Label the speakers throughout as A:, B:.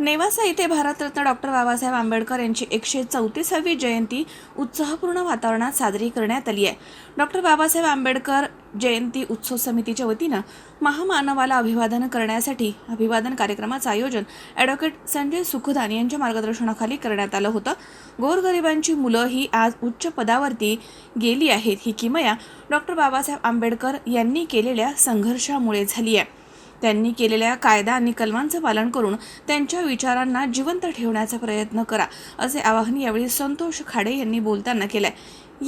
A: नेवासा येथे भारतरत्न डॉक्टर बाबासाहेब आंबेडकर यांची एकशे चौतीसावी जयंती उत्साहपूर्ण वातावरणात साजरी करण्यात आली आहे. डॉक्टर बाबासाहेब आंबेडकर जयंती उत्सव समितीच्या वतीनं महामानवाला अभिवादन करण्यासाठी अभिवादन कार्यक्रमाचं आयोजन ॲडव्होकेट संजय सुखदान यांच्या मार्गदर्शनाखाली करण्यात आलं होतं. गोरगरिबांची मुलं ही आज उच्च पदावरती गेली आहेत. ही किमया डॉक्टर बाबासाहेब आंबेडकर यांनी केलेल्या संघर्षामुळे झाली आहे. त्यांनी केलेल्या कायदा आणि कलमांचं पालन करून त्यांच्या विचारांना जिवंत ठेवण्याचा प्रयत्न करा असे आवाहन यावेळी संतोष खाडे यांनी बोलताना केलंय.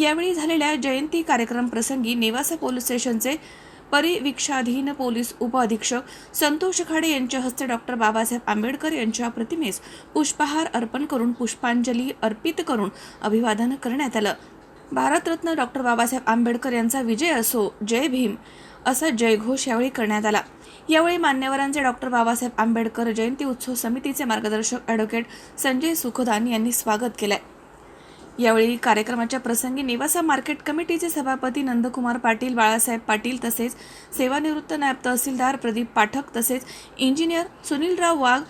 A: यावेळी झालेल्या जयंती कार्यक्रम प्रसंगी नेवासा पोलीस स्टेशनचे परिवीक्षाधीन पोलीस उपअधीक्षक संतोष खाडे यांच्या हस्ते डॉक्टर बाबासाहेब आंबेडकर यांच्या प्रतिमेस पुष्पहार अर्पण करून पुष्पांजली अर्पित करून अभिवादन करण्यात आलं. भारतरत्न डॉक्टर बाबासाहेब आंबेडकर यांचा विजय असो जय भीम. असा जयघोष यावेळी करण्यात आला. यावेळी मान्यवरांचे डॉक्टर बाबासाहेब आंबेडकर जयंती उत्सव समितीचे मार्गदर्शक ॲडव्होकेट संजय सुखदान यांनी स्वागत केलंय. यावेळी कार्यक्रमाच्या प्रसंगी निवासा मार्केट कमिटीचे सभापती नंदकुमार पाटील बाळासाहेब पाटील तसेच सेवानिवृत्त नायब तहसीलदार प्रदीप पाठक तसेच इंजिनियर सुनीलराव वाघ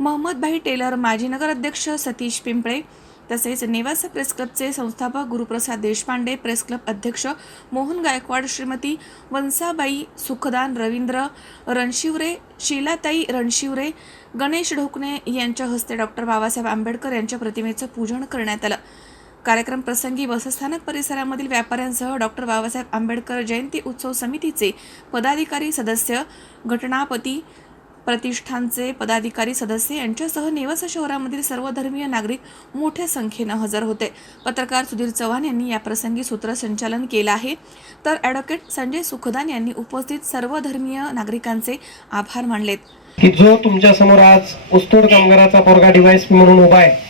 A: मोहम्मदभाई टेलर माजी नगराध्यक्ष सतीश पिंपळे तसेच नेवासा प्रेस क्लबचे संस्थापक गुरुप्रसाद देशपांडे प्रेस क्लब अध्यक्ष मोहन गायकवाड श्रीमती वंसाबाई सुखदान रवींद्र रणशिवरे शीलाताई रणशिवरे गणेश ढोकणे यांच्या हस्ते डॉक्टर बाबासाहेब आंबेडकर यांच्या प्रतिमेचं पूजन करण्यात आलं. कार्यक्रम प्रसंगी बसस्थानक परिसरामधील व्यापाऱ्यांसह डॉक्टर बाबासाहेब आंबेडकर जयंती उत्सव समितीचे पदाधिकारी सदस्य घटनापती प्रतिष्ठानचे पदाधिकारी सदस्य यांच्यासह नेवासा शहरामधील सर्व धर्मीय नागरिक मोठ्या संख्येनं हजर होते. पत्रकार सुधीर चव्हाण यांनी याप्रसंगी सूत्रसंचालन केलं आहे. तर ॲडव्होकेट संजय सुखदान यांनी उपस्थित सर्व धर्मीय नागरिकांचे आभार मानलेत.
B: की जो तुमच्यासमोर आज उस्तोड कामगाराचा पोरगा डिव्हाइस म्हणून उभा आहे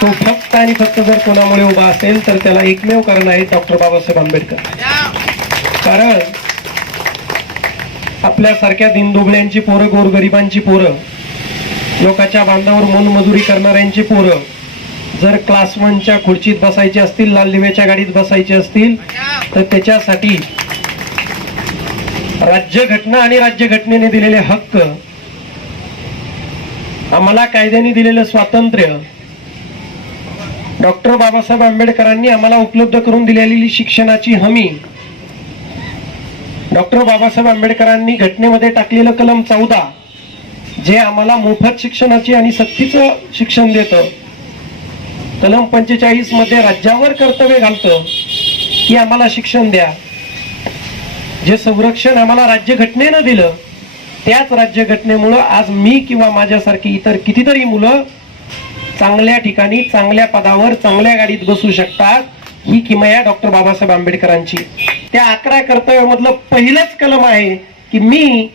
B: तो फक्त आणि फक्त जर कोणामुळे उभा असेल तर त्याला एकमेव कारण आहे डॉक्टर बाबासाहेब आंबेडकर. कारण आपल्यासारख्या दिनदुबळ्यांची पोरं गोरगरिबांची पोरं लोकांच्या बांधावर मोलमजुरी करणाऱ्यांची पोरं जर क्लास वनच्या खुर्चीत बसायची असतील लाल दिव्याच्या गाडीत बसायची असतील तर त्याच्यासाठी राज्यघटना आणि राज्यघटनेने दिलेले हक्क आम्हाला कायद्याने दिलेलं स्वातंत्र्य डॉक्टर बाबासाहेब आंबेडकरांनी आम्हाला उपलब्ध करून दिलेली शिक्षणाची हमी डॉक्टर बाबासाहेब आंबेडकरांनी घटनेमध्ये टाकलेलं कलम चौदा जे आम्हाला मोफत शिक्षणाची आणि सक्तीचं शिक्षण देतं कलम पंचेचाळीसमध्ये राज्यावर कर्तव्य घालतं की आम्हाला शिक्षण द्या. जे संरक्षण आम्हाला राज्यघटनेनं दिलं त्याच राज्यघटनेमुळं आज मी किंवा माझ्यासारखी इतर कितीतरी मुलं चांगल्या ठिकाणी चांगल्या पदावर चांगल्या गाडीत बसू शकतात. ही किमया डॉक्टर बाबासाहेब आंबेडकरांची. त्या अकरा कर्तव्यामधलं पहिलंच कलम आहे की मी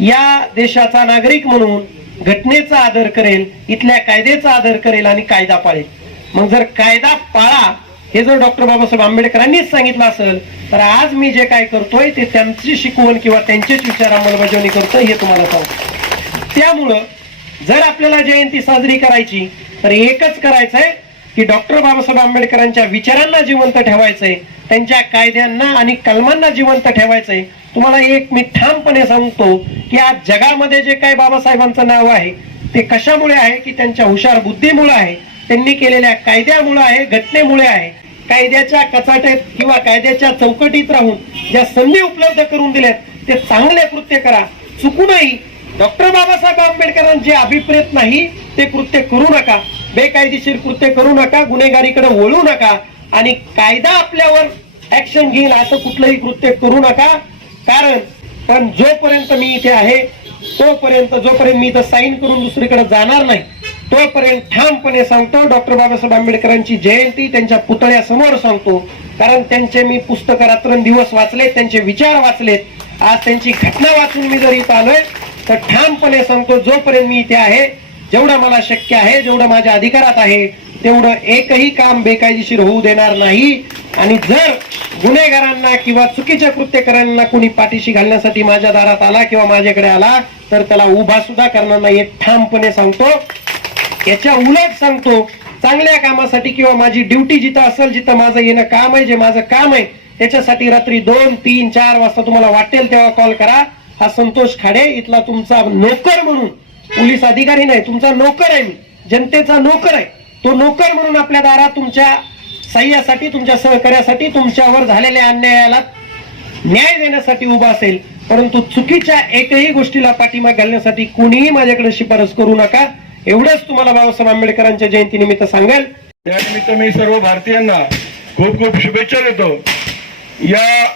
B: या देशाचा नागरिक म्हणून घटनेचा आदर करेल इथल्या कायद्याचा आदर करेल आणि कायदा पाळेल. मग जर कायदा पाळा हे जर डॉक्टर बाबासाहेब आंबेडकरांनीच सांगितलं असेल तर आज मी जे काय करतोय ते त्यांची शिकवण किंवा त्यांचेच विचार अंमलबजावणी करतोय हे तुम्हाला सांगतो. त्यामुळं जर आपल्याला जयंती साजरी करायची तर एकच करायचंय की डॉक्टर बाबासाहेब आंबेडकरांच्या विचारांना जिवंत ठेवायचंय त्यांच्या कायद्यांना आणि कलमांना जिवंत ठेवायचंय. तुम्हाला एक मी ठामपणे सांगतो की आज जगामध्ये जे काय बाबासाहेबांचं नाव आहे ते कशामुळे आहे की त्यांच्या हुशार बुद्धीमुळे आहे त्यांनी केलेल्या कायद्यामुळे आहे घटनेमुळे आहे. कायद्याच्या कचाट्यात किंवा कायद्याच्या चौकटीत राहून ज्या संधी उपलब्ध करून दिल्यात ते चांगले कृत्य करा. चुकूनही डॉक्टर बाबासाहेब आंबेडकरांचे अभिप्रेत नाही ते कृत्य करू नका. बेकायदेशीर कृत्य करू नका गुन्हेगारीकडे वळू नका आणि कायदा आपल्यावर ऍक्शन घेईल असं कुठलंही कृत्य करू नका. कारण पण जोपर्यंत मी इथे आहे तोपर्यंत जोपर्यंत मी इथं साईन करून दुसरीकडे जाणार नाही तोपर्यंत ठामपणे सांगतो डॉक्टर बाबासाहेब आंबेडकरांची जयंती त्यांच्या पुतळ्यासमोर सांगतो. कारण त्यांचे मी पुस्तक रात्रंदिवस वाचलेत त्यांचे विचार वाचलेत. आज त्यांची घटना वाचून मी जर इथं आलोय तर ठामपणे सांगतो जोपर्यंत मी इथे आहे जेवढं मला शक्य आहे जेवढं माझ्या अधिकारात आहे तेवढं एकही काम बेकायदेशीर होऊ देणार नाही. आणि जर गुन्हेगारांना किंवा चुकीच्या कृत्यकरांना कोणी पाठीशी घालण्यासाठी माझ्या दारात आला किंवा माझ्याकडे आला तर त्याला उभा सुद्धा करणार नाही हे ठामपणे सांगतो. याच्या उलट सांगतो चांगल्या कामासाठी किंवा माझी ड्युटी जिथं असेल जिथं माझं येणं काम आहे जे माझं काम आहे त्याच्यासाठी रात्री दोन तीन चार वाजता तुम्हाला वाटेल तेव्हा कॉल करा. हा संतोष खाडे इथला तुमचा नोकर म्हणून पोलीस अधिकारी नाही तुमचा नोकर आहे मी. जनतेचा नोकर आहे. तो नोकर म्हणून आपल्या दारात तुमच्या सह्यासाठी तुमच्या सहकार्यासाठी तुमच्यावर झालेल्या अन्यायाला न्याय देण्यासाठी उभा असेल. परंतु चुकीच्या एकही गोष्टीला पाठिंबा घालण्यासाठी कुणीही माझ्याकडे शिफारस करू नका. एवढंच तुम्हाला बाबासाहेब आंबेडकरांच्या जयंतीनिमित्त सांगेल.
C: त्यानिमित्त मी सर्व भारतीयांना खूप खूप शुभेच्छा देतो. या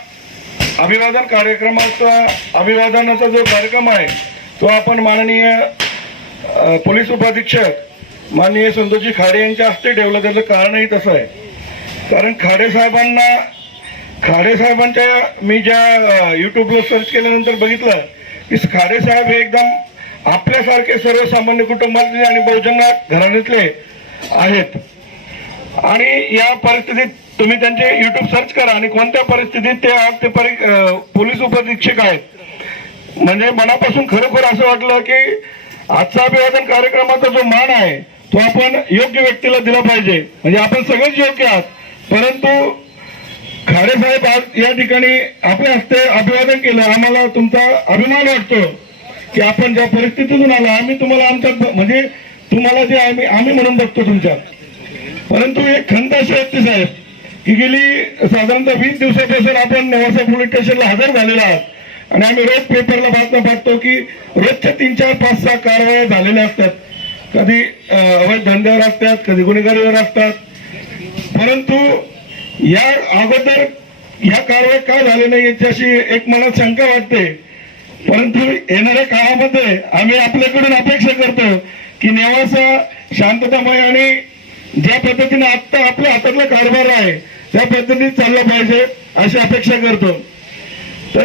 C: अभिवादन कार्यक्रमाचा अभिवादनाचा जो कार्यक्रम आहे तो आपण माननीय पोलीस उपाधीक्षक माननीय संतोषजी खाडे यांच्या हस्ते ठेवलं. त्याचं कारणही तसं आहे. कारण खाडे साहेबांना खाडे साहेबांच्या मी ज्या युट्यूबला सर्च केल्यानंतर बघितलं की खाडे साहेब हे एकदम आपल्यासारखे सर्वसामान्य कुटुंबातले आणि बहुजन घराण्यातले आहेत. आणि या परिस्थितीत तुम्ही त्यांचे युट्यूब सर्च करा आणि कोणत्या परिस्थितीत ते आज ते परि पोलीस उपाधीक्षक आहेत. म्हणजे मनापासून खरोखर असं वाटलं की आजचा अभिवादन कार्यक्रमाचा जो मान आहे तो आपण योग्य व्यक्तीला दिला पाहिजे. म्हणजे आपण सगळेच योग्य आहात. परंतु खाडे साहेब आज या ठिकाणी आपल्या हस्ते अभिवादन केलं. आम्हाला तुमचा अभिमान वाटतो की आपण ज्या परिस्थितीतून आला आम्ही तुम्हाला आमच्या म्हणजे तुम्हाला जे आम्ही आम्ही म्हणून बघतो तुमच्या परंतु एक खंत अशी व्यक्ती साहेब की गेली साधारणतः वीस दिवसापासून आपण नेवासा पोलीस स्टेशनला हजर झालेला आहात. आणि आम्ही रोज पेपरला बातम्या बघतो की रोजच्या तीन चार पाच सहा कारवाया झालेल्या असतात. कधी अवैध धंद्यावर असतात कधी गुन्हेगारीवर असतात. परंतु या अगोदर या कारवाई का झाले नाही याच्याशी एक मला शंका वाटते. परंतु येणाऱ्या काळामध्ये आम्ही आपल्याकडून अपेक्षा करतो की नेवासा शांततामय आणि ज्या पद्धतीने आता आपल्या हातातला कारभार आहे त्या पद्धतीने चालला पाहिजे अशी अपेक्षा करतो. तर